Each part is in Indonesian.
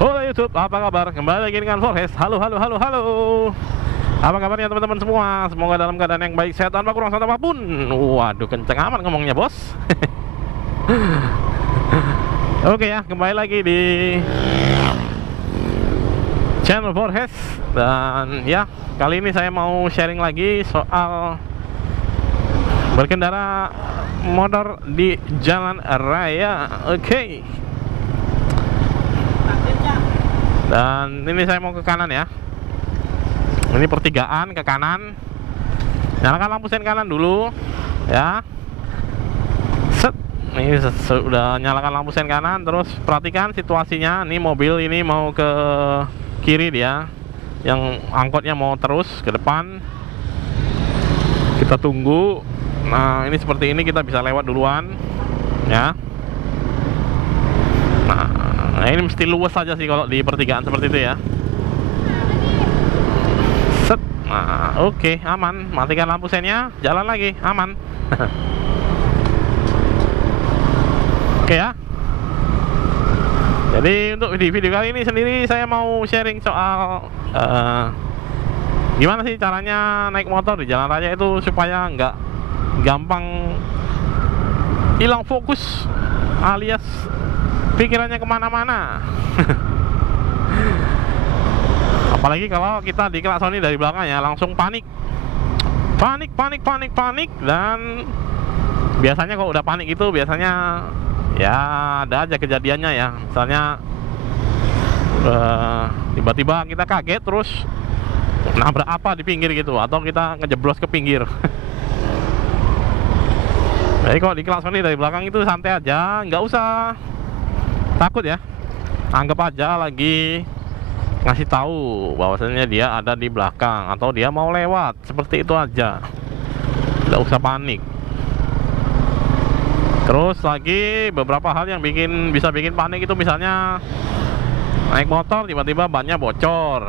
Halo YouTube, apa kabar? Kembali lagi dengan Forest. Halo, halo, halo, halo. Apa kabarnya teman-teman semua? Semoga dalam keadaan yang baik, sehat tanpa kurang satu apapun. Waduh, kenceng amat ngomongnya, bos. Oke ya, kembali lagi di channel Forest. Dan ya, kali ini saya mau sharing lagi soal berkendara motor di jalan raya. Oke. Dan ini saya mau ke kanan ya. Ini pertigaan ke kanan. Nyalakan lampu sen kanan dulu ya. Set. Ini sudah nyalakan lampu sen kanan. Terus perhatikan situasinya. Ini mobil ini mau ke kiri dia. Yang angkotnya mau terus ke depan. Kita tunggu. Nah ini seperti ini, kita bisa lewat duluan ya. Nah ini mesti luwes saja sih kalau di pertigaan seperti itu ya. Set. Nah oke, aman. Matikan lampu sennya, jalan lagi, aman. Oke ya. Jadi untuk di video kali ini sendiri saya mau sharing soal gimana sih caranya naik motor di jalan raya itu supaya nggak gampang hilang fokus alias pikirannya kemana-mana. Apalagi kalau kita diklaksoni dari belakang ya, langsung panik. Panik. Dan biasanya kalau udah panik itu biasanya ya ada aja kejadiannya ya. Misalnya tiba-tiba kita kaget terus nabrak apa di pinggir gitu, atau kita ngejeblos ke pinggir. Jadi kalau diklaksoni dari belakang itu santai aja, nggak usah takut ya. Anggap aja lagi ngasih tahu bahwasanya dia ada di belakang atau dia mau lewat, seperti itu aja. Nggak usah panik. Terus lagi beberapa hal yang bisa bikin panik itu, misalnya naik motor tiba-tiba bannya bocor.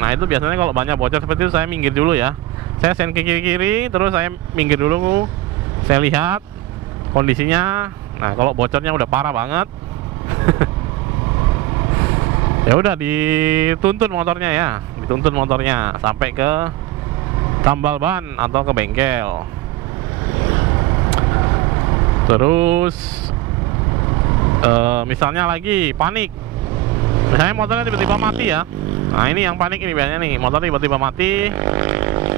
Nah itu biasanya kalau bannya bocor seperti itu saya minggir dulu ya. Saya sen ke kiri-kiri, terus saya minggir dulu. Saya lihat kondisinya. Nah kalau bocornya udah parah banget, ya udah dituntun motornya ya, dituntun motornya sampai ke tambal ban atau ke bengkel. Terus misalnya lagi panik, misalnya motornya tiba-tiba mati ya. Nah ini yang panik ini biasanya nih, motor tiba-tiba mati.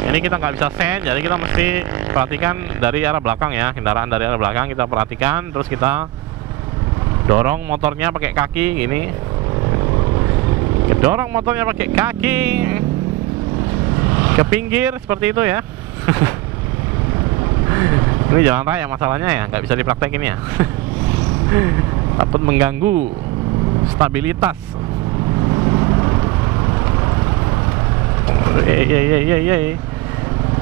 Ini kita nggak bisa sen, jadi kita mesti perhatikan dari arah belakang ya, kendaraan dari arah belakang kita perhatikan, terus kita dorong motornya pakai kaki gini. Dorong motornya pakai kaki ke pinggir seperti itu ya. Ini jalan raya masalahnya ya, nggak bisa dipraktekin ya. Takut mengganggu stabilitas.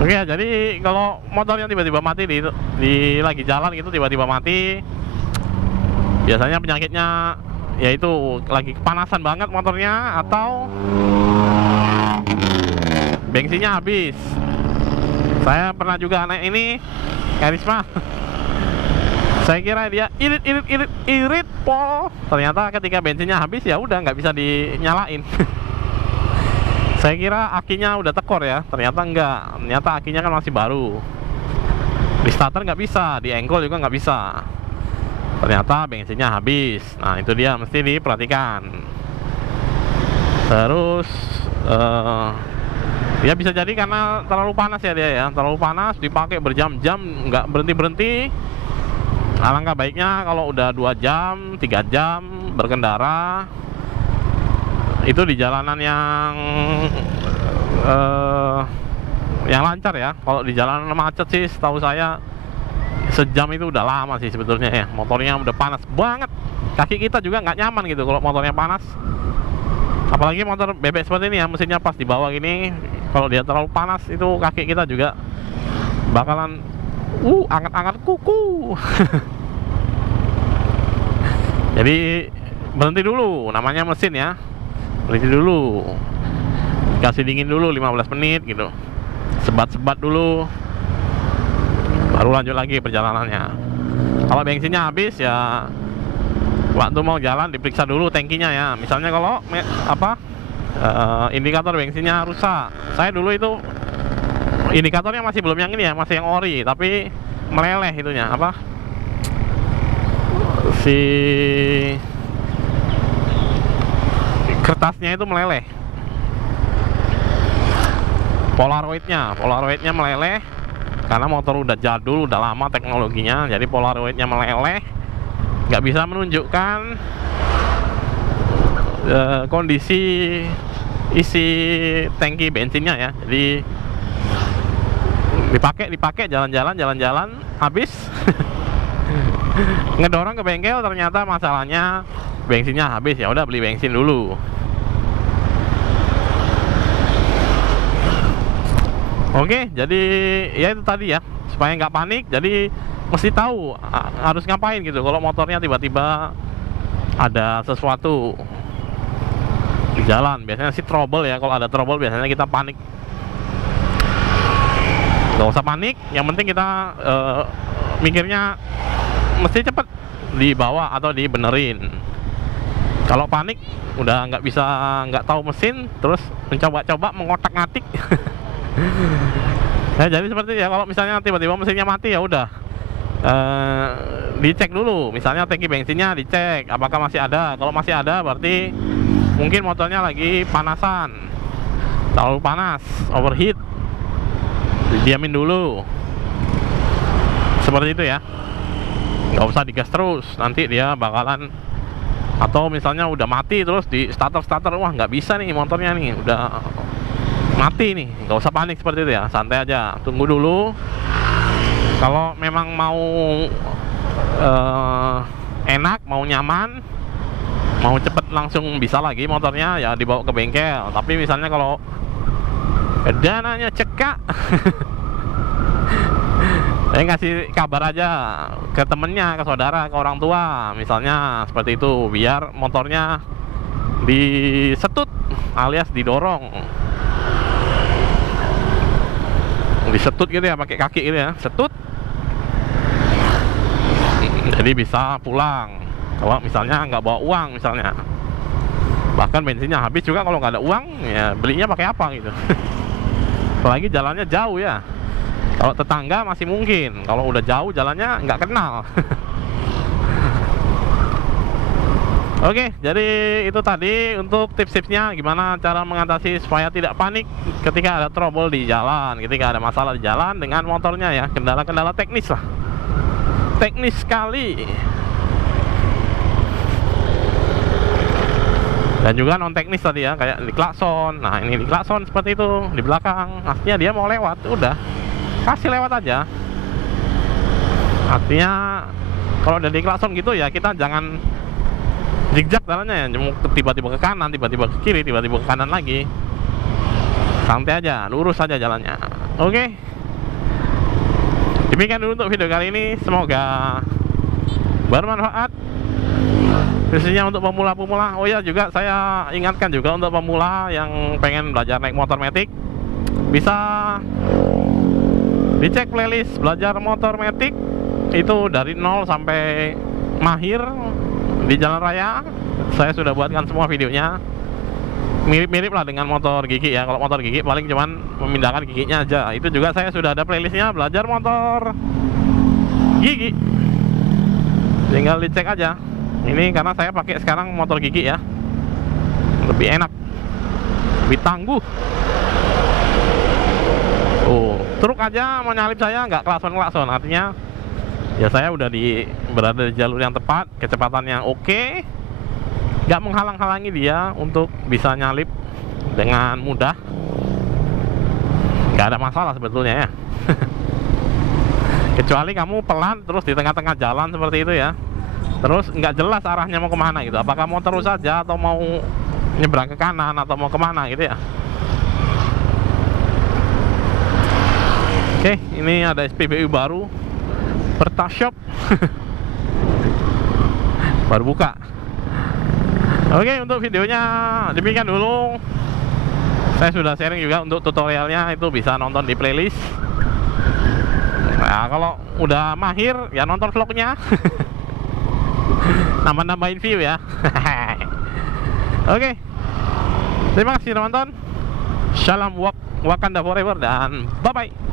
Oke ya, jadi kalau motornya tiba-tiba mati di lagi jalan gitu, tiba-tiba mati, biasanya penyakitnya yaitu lagi kepanasan banget motornya atau bensinnya habis. Saya pernah juga naik ini Karisma. Saya kira dia irit pol. Ternyata ketika bensinnya habis ya udah nggak bisa dinyalain. Saya kira akinya udah tekor ya, ternyata enggak. Ternyata akinya kan masih baru. Di starter nggak bisa, di engkol juga nggak bisa. Ternyata bensinnya habis. Nah itu dia, mesti diperhatikan. Terus ya bisa jadi karena terlalu panas ya dia ya, terlalu panas dipakai berjam-jam nggak berhenti. Alangkah baiknya kalau udah 2 jam, 3 jam berkendara itu di jalanan yang lancar ya. Kalau di jalanan macet sih setahu saya sejam itu udah lama sih sebetulnya ya. Motornya udah panas banget, kaki kita juga nggak nyaman gitu kalau motornya panas. Apalagi motor bebek seperti ini ya, mesinnya pas di bawah gini, kalau dia terlalu panas itu kaki kita juga bakalan anget-anget kuku. Jadi berhenti dulu, namanya mesin ya. Berhenti dulu, kasih dingin dulu 15 menit gitu, sebat-sebat dulu, baru lanjut lagi perjalanannya. Kalau bensinnya habis ya waktu mau jalan diperiksa dulu tangkinya ya. Misalnya kalau indikator bensinnya rusak. Saya dulu itu indikatornya masih belum yang ini ya, masih yang ori, tapi meleleh itunya si kertasnya itu meleleh. Polaroidnya meleleh karena motor udah jadul, udah lama teknologinya, jadi polaroidnya meleleh, nggak bisa menunjukkan kondisi isi tangki bensinnya ya. Jadi dipakai jalan-jalan habis ngedorong ke bengkel, ternyata masalahnya bensinnya habis. Ya udah beli bensin dulu. Oke, jadi ya itu tadi ya, supaya nggak panik. Jadi mesti tahu harus ngapain gitu kalau motornya tiba-tiba ada sesuatu di jalan. Biasanya sih trouble ya, kalau ada trouble biasanya kita panik. Gak usah panik, yang penting kita mikirnya mesti cepet dibawa atau dibenerin. Kalau panik udah nggak tahu mesin, terus mencoba-coba mengotak-ngatik. Nah, jadi seperti ya, kalau misalnya tiba-tiba mesinnya mati ya udah dicek dulu. Misalnya tangki bensinnya dicek apakah masih ada. Kalau masih ada berarti mungkin motornya lagi panasan, terlalu panas, overheat. Diamin dulu, seperti itu ya. Nggak usah digas terus, nanti dia bakalan, atau misalnya udah mati terus di starter, wah nggak bisa nih motornya nih, udah mati nih. Nggak usah panik seperti itu ya, santai aja, tunggu dulu. Kalau memang mau enak, mau nyaman, mau cepet langsung bisa lagi motornya, ya dibawa ke bengkel. Tapi misalnya kalau dananya cekak saya ngasih kabar aja ke temennya, ke saudara, ke orang tua, misalnya seperti itu, biar motornya disetut alias didorong, disetut gitu ya, pakai kaki gitu ya, setut, jadi bisa pulang. Kalau misalnya nggak bawa uang, misalnya bahkan bensinnya habis juga, kalau nggak ada uang ya belinya pakai apa gitu. Apalagi jalannya jauh ya. Kalau tetangga masih mungkin, kalau udah jauh jalannya nggak kenal. Oke, jadi itu tadi untuk tips-tipsnya gimana cara mengatasi supaya tidak panik ketika ada trouble di jalan, ketika ada masalah di jalan dengan motornya ya, kendala-kendala teknis lah, teknis sekali. Dan juga non teknis tadi ya, kayak di klakson. Nah ini di klakson seperti itu, di belakang, artinya dia mau lewat, udah kasih lewat aja. Artinya kalau udah di klakson gitu ya, kita jangan zigzag jalannya ya, tiba-tiba ke kanan, tiba-tiba ke kiri, tiba-tiba ke kanan lagi. Santai aja, lurus aja jalannya. Oke, demikian dulu untuk video kali ini, semoga bermanfaat, khususnya untuk pemula-pemula. Oh ya, juga saya ingatkan juga untuk pemula yang pengen belajar naik motor matic, bisa dicek playlist belajar motor matic itu dari 0 sampai mahir di jalan raya. Saya sudah buatkan semua videonya, mirip-mirip lah dengan motor gigi ya. Kalau motor gigi paling cuman memindahkan giginya aja. Itu juga saya sudah ada playlistnya belajar motor gigi, tinggal dicek aja. Ini karena saya pakai sekarang motor gigi ya, lebih enak, lebih tangguh. Oh, truk aja mau nyalip saya nggak klakson-klakson, artinya ya saya udah berada di jalur yang tepat, kecepatan yang oke, nggak menghalang-halangi dia untuk bisa nyalip dengan mudah. Nggak ada masalah sebetulnya ya. Kecuali kamu pelan terus di tengah-tengah jalan seperti itu ya, terus nggak jelas arahnya mau kemana gitu, apakah mau terus saja atau mau nyebrang ke kanan atau mau kemana gitu ya. Oke, ini ada SPBU baru, Pertashop. Baru buka. Oke, untuk videonya demikian dulu. Saya sudah sharing juga untuk tutorialnya, itu bisa nonton di playlist. Nah, kalau udah mahir ya nonton vlognya. Nambah-nambahin view ya. Oke. Terima kasih teman-teman. Salam Wakanda forever dan bye-bye.